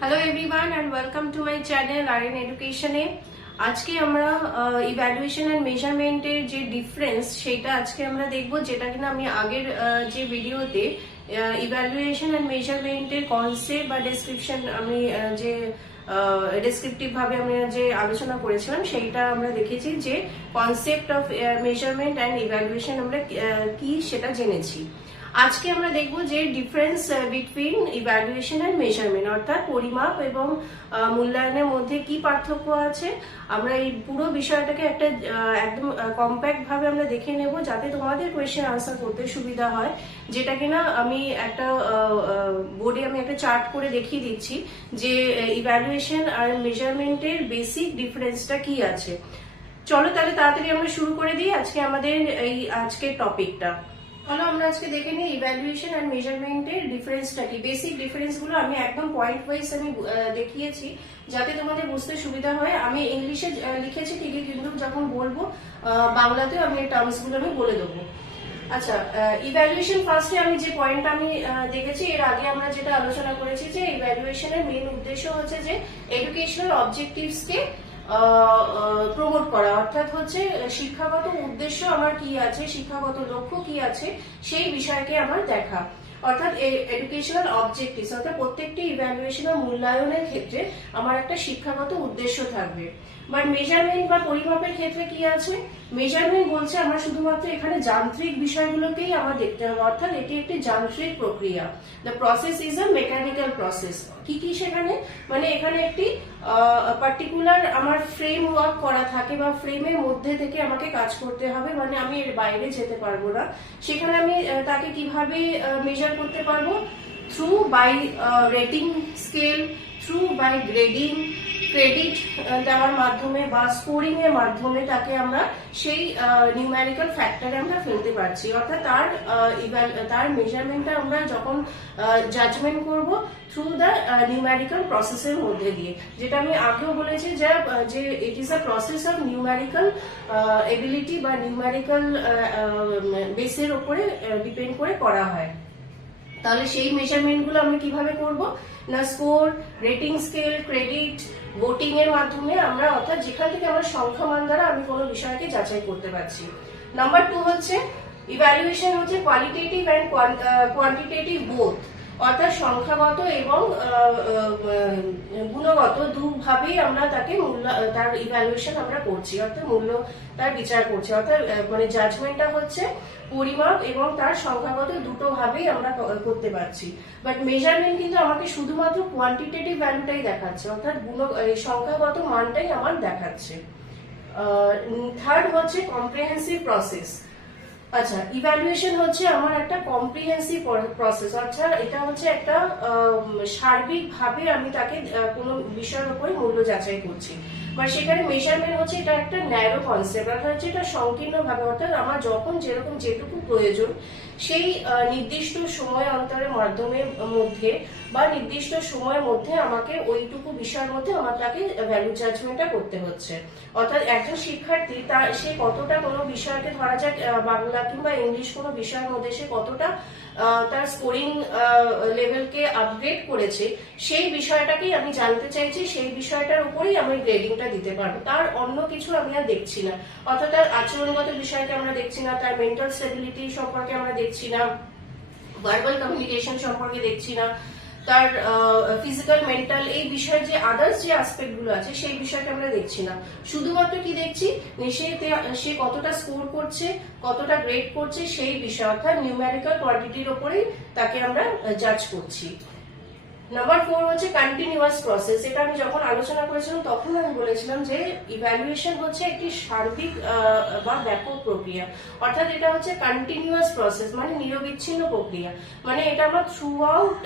Hello everyone and welcome to my channel RN এডুকেশনে। আজকে আমরা ইভ্যালুয়েশন অ্যান্ড মেজারমেন্টের যে ডিফারেন্স সেটা আজকে আমরা দেখব, যেটা কিনা আমি আগের যে ভিডিওতে ইভ্যালুয়েশন অ্যান্ড মেজারমেন্টের কনসেপ্ট বা ডেসক্রিপশন আমি যে ডেসক্রিপটিভ ভাবে আমি যে আলোচনা করেছিলাম সেইটা আমরা দেখেছি যে concept of measurement and evaluation আমরা কি সেটা জেনেছি। আজকে আমরা দেখব যে difference between evaluation and measurement, অর্থাৎ পরিমাপ এবং মূল্যায়নের মধ্যে কি পার্থক্য আছে। আমরা এই পুরো বিষয়টাকে একটা একদম কম্প্যাক্ট ভাবে আমরা দেখে নেব, যাতে তোমাদের কোয়েশ্চেন আনসার করতে সুবিধা হয়। যেটা কিনা আমি একটা বোর্ডে আমি একটা চার্ট করে দেখিয়ে দিচ্ছি যে ইভ্যালুয়েশন আর মেজারমেন্টের বেসিক ডিফারেন্সটা কি আছে। চলো তাহলে তাড়াতাড়ি আমরা শুরু করে দিই আজকে আমাদের এই আজকের টপিকটা। চলো আমরা আজকে দেখে নিই ইভ্যালুয়েশন আর মেজারমেন্টের ডিফারেন্সটা কি। বেসিক ডিফারেন্স গুলো আমি একদম পয়েন্ট ওয়াইজ আমি দেখিয়েছি যাতে তোমাদের বুঝতে সুবিধা হয়। আমি ইংলিশে লিখেছি ঠিকই, কিন্তু যখন বলবো বাংলাতেও আমি এই টার্মস গুলো আমি বলে দেবো। আচ্ছা, ইভ্যালুয়েশন ফার্স্টে আমি যে পয়েন্টটা আমি দেখেছি, এর আগে আমরা যেটা আলোচনা করেছি যে ইভ্যালুয়েশনের মেইন উদ্দেশ্য হচ্ছে যে এডুকেশনাল অবজেক্টিভস কে প্রমোট করা, অর্থাৎ হচ্ছে শিক্ষাগত উদ্দেশ্য আমার কি আছে, শিক্ষাগত লক্ষ্য কি আছে সেই বিষয়কে আমার দেখা, অর্থাৎ এডুকেশনাল অবজেক্টিভস, অর্থাৎ প্রত্যেকটি ইভ্যালুয়েশন বা মূল্যায়নের ক্ষেত্রে আমার একটা শিক্ষাগত উদ্দেশ্য থাকবে। বাট মেজারমেন্ট বা পরিমাপের ক্ষেত্রে কি আছে, মেজারমেন্ট বলছে আমার শুধুমাত্র এখানে যান্ত্রিক বিষয়গুলোকেই আমার দেখতে হবে, অর্থাৎ এটি একটি যান্ত্রিক প্রক্রিয়া। The process is a mechanical process. কি কি সেখানে, মানে এখানে একটি পার্টিকুলার আমার ফ্রেম ওয়ার্ক করা থাকে বা ফ্রেমের মধ্যে থেকে আমাকে কাজ করতে হবে, মানে আমি এর বাইরে যেতে পারবো না। সেখানে আমি তাকে কিভাবে মেজার করতে পারবো, through by rating scale, through by grading, credit দেওয়ার মাধ্যমে বা স্কোরিং এর মাধ্যমে তাকে আমরা সেই নিউমেরিক্যাল ফ্যাক্টরে আমরা ফেলতে পারছি। অর্থাৎ তার মেজারমেন্টটা আমরা যখন জাজমেন্ট করব থ্রু দ্য নিউমেরিক্যাল প্রসেসের মধ্যে দিয়ে, যেটা আমি আগেও বলেছি যে it is a process of numerical ability বা নিউমেরিক্যাল বেসের উপরে ডিপেন্ড করে করা হয়। তাহলে সেই মেজারমেন্ট গুলো আমরা কিভাবে করব না, score, rating scale, credit, voting এর মাধ্যমে আমরা, অর্থাৎ যেখান থেকে আমরা সংখ্যামান দ্বারা আমি কোনো বিষয়কে যাচাই করতে পারছি। নাম্বার 2 হচ্ছে ইভ্যালুয়েশন হচ্ছে কোয়ালিটেটিভ অ্যান্ড কোয়ান্টিটেটিভ বোথ, অর্থাৎ সংখ্যাগত এবং গুণগত দুভাবেই আমরা তাকে তার ইভ্যালুয়েশন আমরা করছি, অর্থাৎ মূল্য তার বিচার করছি। অর্থাৎ মানে জাজমেন্টটা হচ্ছে পরিমাপ এবং তার সংখ্যাগত দুটো ভাবেই আমরা করতে পারছি। বাট মেজারমেন্ট কিন্তু আমাকে শুধুমাত্র কোয়ান্টিটেটিভ ভ্যালুটাই দেখাচ্ছে, অর্থাৎ সংখ্যাগত মানটাই আমার দেখাচ্ছে। থার্ড হচ্ছে কম্প্রিহেন্সিভ প্রসেস। আচ্ছা, ইভ্যালুয়েশন হচ্ছে আমার একটা কম্প্রিহেন্সিভ প্রসেস, অর্থাৎ এটা হচ্ছে একটা সার্বিক ভাবে আমি তাকে কোনো বিষয়ের উপরে মূল্য যাচাই করছি। বা সেখানে মেজারমেন্ট হচ্ছে এটা একটা ন্যারো কনসেপ্ট, অর্থাৎ হচ্ছে এটা সংকীর্ণ ভাবে, অর্থাৎ আমার যখন যেরকম যেটুকু প্রয়োজন সেই নির্দিষ্ট সময় অন্তরের মাধ্যমে মধ্যে বা নির্দিষ্ট সময়ের মধ্যে আমাকে ওইটুকু বিষয়ের মধ্যে আমার তাকে ভ্যালু জাজমেন্টটা করতে হচ্ছে। অর্থাৎ একজন শিক্ষার্থী সে কতটা কোনো বিষয়কে, ধরা যাক বাংলা কিংবা ইংলিশ কোনো বিষয়ের মধ্যে সে কতটা তার স্কোরিং লেভেলকে আপগ্রেড করেছে সেই বিষয়টাকেই আমি জানতে চাইছি, সেই বিষয়টার উপরেই আমি গ্রেডিংটা দিতে পারবো। তার অন্য কিছু আমি আর দেখছি না, অর্থাৎ তার আচরণগত বিষয়কে আমরা দেখছি না, তার মেন্টাল স্টেবিলিটি সম্পর্কে আমরা দেখছি না, ভার্বাল কমিউনিকেশন সম্পর্কে দেখছি না, তার ফিজিক্যাল মেন্টাল এই বিষয়ের যে আদার্স যে আসপেক্ট গুলো আছে সেই বিষয়টা আমরা দেখছি না। শুধুমাত্র কি দেখছি, সে কতটা স্কোর করছে, কতটা গ্রেড করছে সেই বিষয়, অর্থাৎ নিউমেরিক্যাল কোয়ান্টিটির উপরেই তাকে আমরা জাজ করছি। নাম্বার 4 হচ্ছে কন্টিনিউয়াস প্রসেস। এটা আমি যখন আলোচনা করেছিলাম তখন আমি বলেছিলাম যে ইভ্যালুয়েশন হচ্ছে একটি সার্বিক বা ব্যাপক প্রক্রিয়া, অর্থাৎ এটা হচ্ছে কন্টিনিউয়াস প্রসেস, মানে নিরবিচ্ছিন্ন প্রক্রিয়া, মানে এটা আমার থ্রু আউট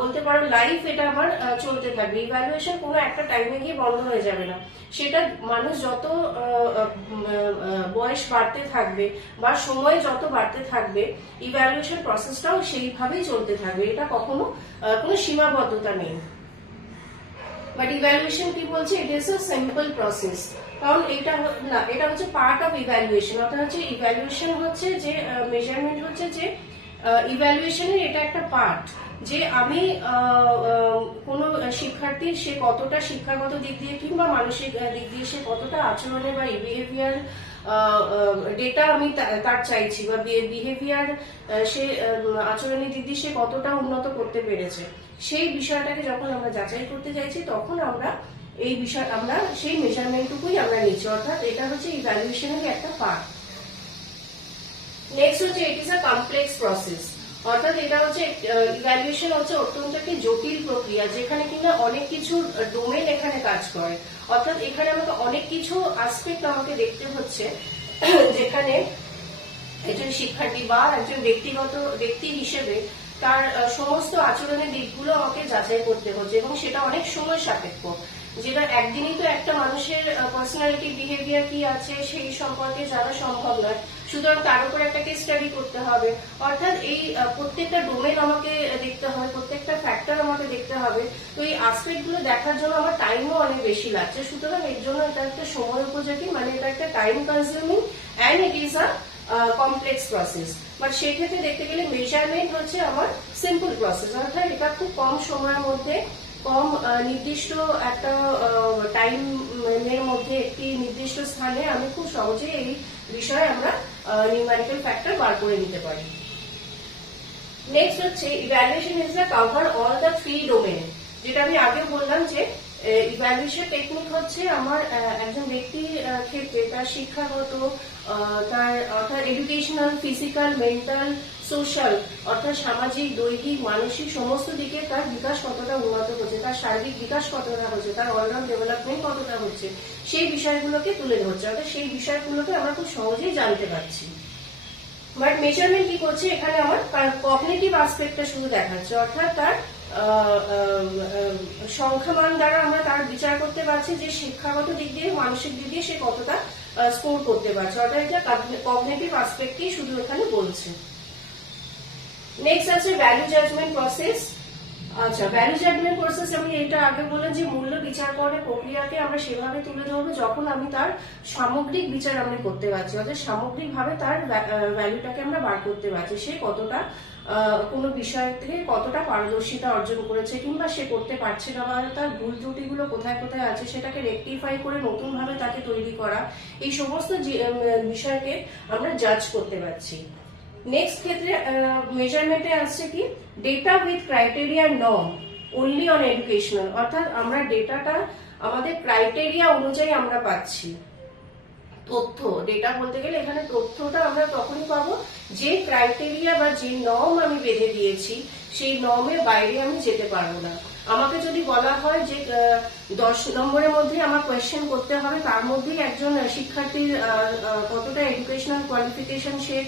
বলতে পারো লাইফ এটা আমার চলতে থাকবে। ইভ্যালুয়েশন কোনো একটা টাইমে গিয়ে বন্ধ হয়ে যাবে না, সেটা মানুষ যত বয়স বাড়তে থাকবে বা সময় যত বাড়তে থাকবে ইভ্যালুয়েশন প্রসেসটাও সেইভাবেই চলতে থাকবে, এটা কখনো কোনো সীমাবদ্ধতা নেই। বাট ইভ্যালুয়েশন কি বলছে, it is a simple process, কারণ এটা হচ্ছে পার্ট অফ ইভ্যালুয়েশন, অর্থাৎ হচ্ছে ইভ্যালুয়েশন হচ্ছে যে মেজারমেন্ট হচ্ছে যে ইভ্যালুয়েশনের এটা একটা পার্ট, যে আমি কোনো শিক্ষার্থীর সে কতটা শিক্ষাগত দিক দিয়ে কিংবা মানসিক দিক দিয়ে সে কতটা আচরণে বা বিহেভিয়ার ডেটা আমি তার চাইছি, বা বিহেভিয়ার সে আচরণের দিক দিয়ে সে কতটা উন্নত করতে পেরেছে, সেই বিষয়টাকে যখন আমরা যাচাই করতে চাইছি তখন আমরা এই বিষয় আমরা সেই মেজারমেন্টটুকুই আমরা নিচ্ছি, অর্থাৎ এটা হচ্ছে ইভ্যালুয়েশনের একটা পার্ট। নেক্সট হচ্ছে it is a complex process, অর্থাৎ এটা হচ্ছে ইভ্যালুয়েশন হচ্ছে অত্যন্ত একটি জটিল প্রক্রিয়া, যেখানে কিনা অনেক কিছু ডোমেন এখানে কাজ করে, অর্থাৎ এখানে আমাকে অনেক কিছু আসপেক্ট আমাকে দেখতে হচ্ছে, যেখানে একজন শিক্ষার্থী বা একজন ব্যক্তি হিসেবে তার সমস্ত আচরণের দিকগুলো আমাকে যাচাই করতে হচ্ছে, এবং সেটা অনেক সময় সাপেক্ষ, যেটা একদিনই তো একটা মানুষের পার্সোনালিটি বিহেভিয়ার কি আছে সেই সম্পর্কে জানা সম্ভব নয়, সুতরাং তার উপর একটা কেস স্টাডি করতে হবে, অর্থাৎ এই প্রত্যেকটা ডোমেন আমাকে দেখতে হবে, প্রত্যেকটা ফ্যাক্টর আমাকে দেখতে হবে, তো এই আসপেক্ট গুলো দেখার জন্য আমার টাইমও অনেক বেশি লাগছে, সুতরাং এর জন্য এটা একটা সময় উপযোগী, মানে এটা একটা time consuming and it is a complex process. But সেক্ষেত্রে দেখতে গেলে মেজারমেন্ট হচ্ছে আমার সিম্পল প্রসেস, অর্থাৎ এটা খুব কম সময়ের মধ্যে কম নির্দিষ্ট একটা টাইমের মধ্যে একটি নির্দিষ্ট স্থানে আমি খুব সহজে এই বিষয়ে আমরা নিউমেরিক্যাল ফ্যাক্টর বার করে নিতে পারি। নেক্সট হচ্ছে evaluation is the cover all the 3 domain, যেটা আমি আগেও বললাম যে ইভ্যালুয়েশন টেকনিক হচ্ছে আমার একজন ব্যক্তির ক্ষেত্রে তার শিক্ষাগত, তার অর্থাৎ এডুকেশনাল, ফিজিক্যাল, মেন্টাল, সোশ্যাল, অর্থাৎ সামাজিক, দৈহিক, মানসিক সমস্ত দিকে তার বিকাশ কতটা উন্নত হচ্ছে, তার শারীরিক বিকাশ কতটা হচ্ছে, তার অলরাউন্ড ডেভেলপমেন্ট কতটা হচ্ছে, সেই বিষয়গুলোকে তুলে ধরছে, অর্থাৎ সেই বিষয়গুলোকে আমরা খুব সহজেই জানতে পারছি। বাট মেজারমেন্ট কি করছে, এখানে আমার কগনিটিভ আসপেক্টটা শুধু দেখাচ্ছে, অর্থাৎ তার সংখ্যামান দ্বারা আমরা তার বিচার করতে পারছি যে শিক্ষাগত দিক দিয়ে, মানসিক দিক দিয়ে সে কতটা স্কোর করতে পারছে, অর্থাৎ এটা কগনিটিভ আসপেক্টই শুধু এখানে বলছে। নেক্সট আছে ভ্যালু জাজমেন্ট প্রসেস। আচ্ছা, ভ্যালু জাজমেন্ট প্রসেস আমি এটা আগে বললাম যে মূল্য বিচার করে প্রক্রিয়াকে আমরা সেভাবে তুলে ধরবো যখন আমি তার সামগ্রিক বিচার আমি করতে পারছি, অর্থাৎ সামগ্রিকভাবে তার ভ্যালুটাকে আমরা বার করতে পারছি, সে কতটা কোনো বিষয় থেকে কতটা পারদর্শিতা অর্জন করেছে, কিংবা সে করতে পারছে না, বা তার ভুল ত্রুটিগুলো কোথায় কোথায় আছে সেটাকে রেকটিফাই করে নতুন ভাবে তাকে তৈরি করা, এই সমস্ত বিষয়কে আমরা জাজ করতে পারছি। নেক্সট ক্ষেত্রে মেজারমেন্টে আসছে কি data with criteria norm only on educational, অর্থাৎ আমরা ডেটাটা আমাদের ক্রাইটেরিয়া অনুযায়ী আমরা পাচ্ছি। তথ্য, ডেটা বলতে গেলে এখানে তথ্যটা আমরা তখনই পাবো যে ক্রাইটেরিয়া বা যে নর্ম আমি বেঁধে দিয়েছি সেই নর্মের বাইরে আমি যেতে পারবো না। আমাকে যদি বলা হয় যে 10 নম্বরের মধ্যে আমার কোয়েশ্চেন করতে হবে, তার মধ্যেই একজন শিক্ষার্থীর কতটা এডুকেশনাল কোয়ালিফিকেশন সে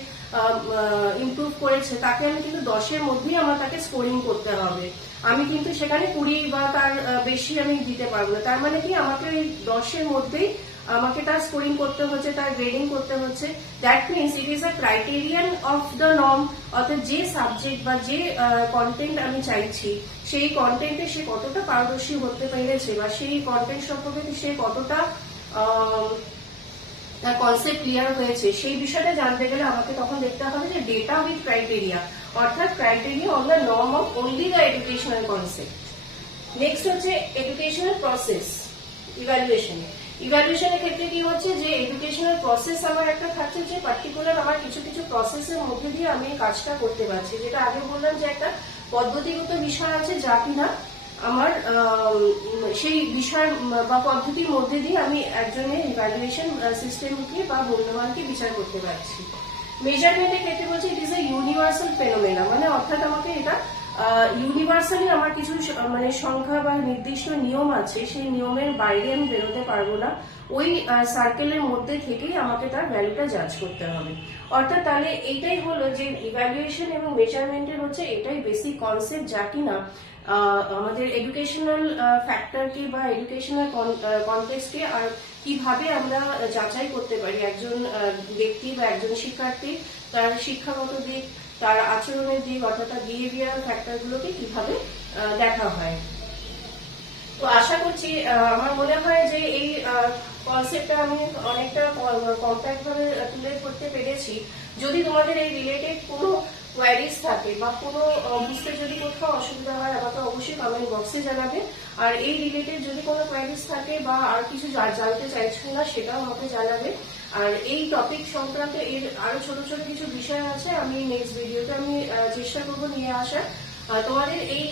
ইমপ্রুভ করেছে, তাকে আমি কিন্তু 10-এর মধ্যেই আমার তাকে স্কোরিং করতে হবে, আমি কিন্তু সেখানে 20 বা তার বেশি আমি দিতে পারবো না। তার মানে কি আমাকে ওই 10-এর মধ্যেই আমাকে তার স্কোরিং করতে হচ্ছে, তার গ্রেডিং করতে হচ্ছে। That means it is a criterion of the norm, অর্থাৎ যে সাবজেক্ট বা যে কন্টেন্ট আমি চাইছি সেই কন্টেন্টে সে কতটা পারদর্শী হতে পেরেছে, বা সেই কন্টেন্ট সম্পর্কে সে কতটা তার কনসেপ্ট ক্লিয়ার হয়েছে, সেই বিষয়টা জানতে গেলে আমাকে তখন দেখতে হবে যে ডেটা উইথ ক্রাইটেরিয়া, অর্থাৎ criteria on the norm of only the educational concept. Next হচ্ছে এডুকেশনাল প্রসেস ইভ্যালুয়েশনে। ইভ্যালুয়েশনের ক্ষেত্রে কি হচ্ছে যে এডুকেশনাল প্রসেস আমার একটা থাকছে, যে পার্টিকুলার আমার কিছু কিছু প্রসেসের মধ্যে দিয়ে আমি এই কাজটা করতে পারছি, যেটা আগে বললাম যে একটা পদ্ধতিগত বিষয় আছে যা কিনা আমার সেই বিষয় বা পদ্ধতির মধ্যে দিয়ে আমি একজনের ইভ্যালুয়েশন সিস্টেমকে বা মূল্যমানকে বিচার করতে পারছি। মেজারমেন্টের ক্ষেত্রে বলছে it is a universal phenomena, মানে অর্থাৎ আমাকে এটা ইউনিভার্সালি আমার কিছু মানে সংখ্যা বা নির্দিষ্ট নিয়ম আছে, সেই নিয়মের বাইরে আমি বেরোতে পারবো না, ওই সার্কেলের মধ্যে থেকেই আমাকে তার ভ্যালুটা জাজ করতে হবে। অর্থাৎ তাহলে এইটাই হলো যে ইভ্যালুয়েশন এবং মেজারমেন্টের হচ্ছে এটাই বেসিক কনসেপ্ট, যা কিনা আমাদের এডুকেশনাল ফ্যাক্টরকে বা এডুকেশনাল কনটেক্সটকে আর কিভাবে আমরা যাচাই করতে পারি একজন ব্যক্তি বা একজন শিক্ষার্থী তার শিক্ষাগত দিক, তার আচরণের দিক, অর্থাৎ তার বিহেভিয়ারাল ফ্যাক্টরগুলোকে কিভাবে দেখা হয়। তো আশা করছি আমার মনে হয় যে এই কনসেপ্টটা আমি অনেকটা কম্প্যাক্ট ভাবে তুলে ধরতে পেরেছি। যদি তোমাদের এই রিলেটেড কোনো কোয়ারিজ থাকে বা কোনো বুঝতে যদি কোথাও অসুবিধা হয় আমাকে অবশ্যই কমেন্ট বক্সে জানাবে। আর এই রিলেটেড যদি কোনো কোয়ারিজ থাকে বা আর কিছু জানতে চাইছেন না সেটাও আমাকে জানাবে। আর এই টপিক সংক্রান্ত এর আরো ছোট ছোট কিছু বিষয় আছে, আমি নেক্সট ভিডিওতে আমি চেষ্টা করবো নিয়ে আসার। তোমাদের এই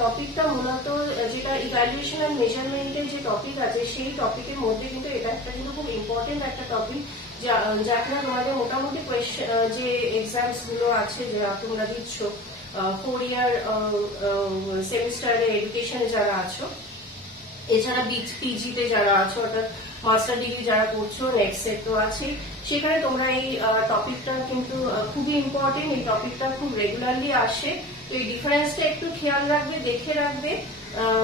টপিকটা মূলত যেটা ইভ্যালুয়েশন এন্ড মেজারমেন্টের যে টপিক আছে সেই টপিকের মধ্যে কিন্তু এটা একটা কিন্তু খুব ইম্পর্টেন্ট একটা টপিক, যা কিনা তোমাদের মোটামুটি যে এক্সামস গুলো আছে যা তোমরা দিচ্ছ 4 ইয়ার সেমিস্টারে এডুকেশনে যারা আছো, এছাড়া পিজিতে যারা আছো অর্থাৎ মাস্টার ডিগ্রি যারা করছো, নেক্সট সেট তো আছে, সেখানে তোমরা এই টপিকটা কিন্তু খুবই ইম্পর্টেন্ট। এই টপিকটা খুব রেগুলারলি আসে, তো এই ডিফারেন্সটা একটু খেয়াল রাখবে, দেখে রাখবে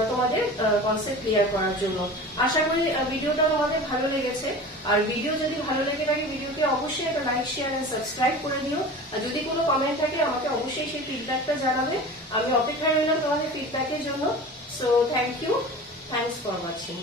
তোমাদের কনসেপ্ট ক্লিয়ার করার জন্য। আশা করি ভিডিওটা তোমাদের ভালো লেগেছে। আর ভিডিও যদি ভালো লেগে থাকে ভিডিওকে অবশ্যই একটা লাইক, শেয়ার এন্ড সাবস্ক্রাইব করে দিও। আর যদি কোনো কমেন্ট থাকে আমাকে অবশ্যই সেই ফিডব্যাকটা জানাবে, আমি অপেক্ষায় রইলাম তোমাদের ফিডব্যাকের জন্য। So thank you, thanks for watching.